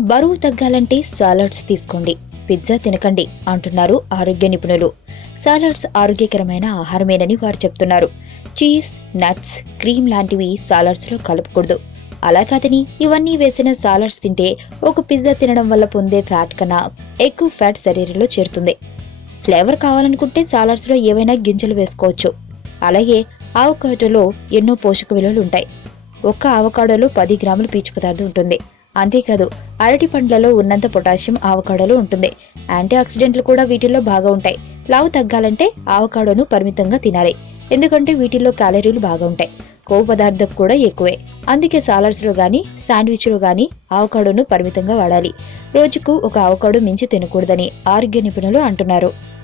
బరువు తగ్గాలంటే సాలడ్స్ తీసుకోండి. పిజ్జా తినకండి అంటున్నారు ఆరోగ్య నిపుణులు. సాలడ్స్ ఆరోగ్యకరమైన ఆహారమేనని వారు చెప్తున్నారు. చీజ్ నట్స్ క్రీమ్ లాంటివి సాలడ్స్లో కలపకూడదు. అలా కాదని ఇవన్నీ వేసిన సాలడ్స్ తింటే ఒక పిజ్జా తినడం వల్ల పొందే ఫ్యాట్ కన్నా ఎక్కువ ఫ్యాట్ శరీరంలో చేరుతుంది. ఫ్లేవర్ కావాలనుకుంటే సాలడ్స్లో ఏవైనా గింజలు వేసుకోవచ్చు. అలాగే ఆవకాడోలో ఎన్నో పోషక విలువలు ఉంటాయి. ఒక్క ఆవకాడోలో పది గ్రాముల పీచు పదార్థం ఉంటుంది. అంతేకాదు అరటి పండ్లలో ఉన్నంత పొటాషియం ఆవకాడోలో ఉంటుంది. యాంటీ ఆక్సిడెంట్లు కూడా వీటిల్లో బాగా ఉంటాయి. లావు తగ్గాలంటే ఆవకాడోను పరిమితంగా తినాలి. ఎందుకంటే వీటిల్లో క్యాలరీలు బాగా ఉంటాయి. కొవ్వు పదార్థం కూడా ఎక్కువే. అందుకే సాలడ్స్లో కానీ శాండ్విచ్లో కానీ ఆవకాడోను పరిమితంగా వాడాలి. రోజుకు ఒక ఆవకాడో మించి తినకూడదని ఆరోగ్య నిపుణులు అంటున్నారు.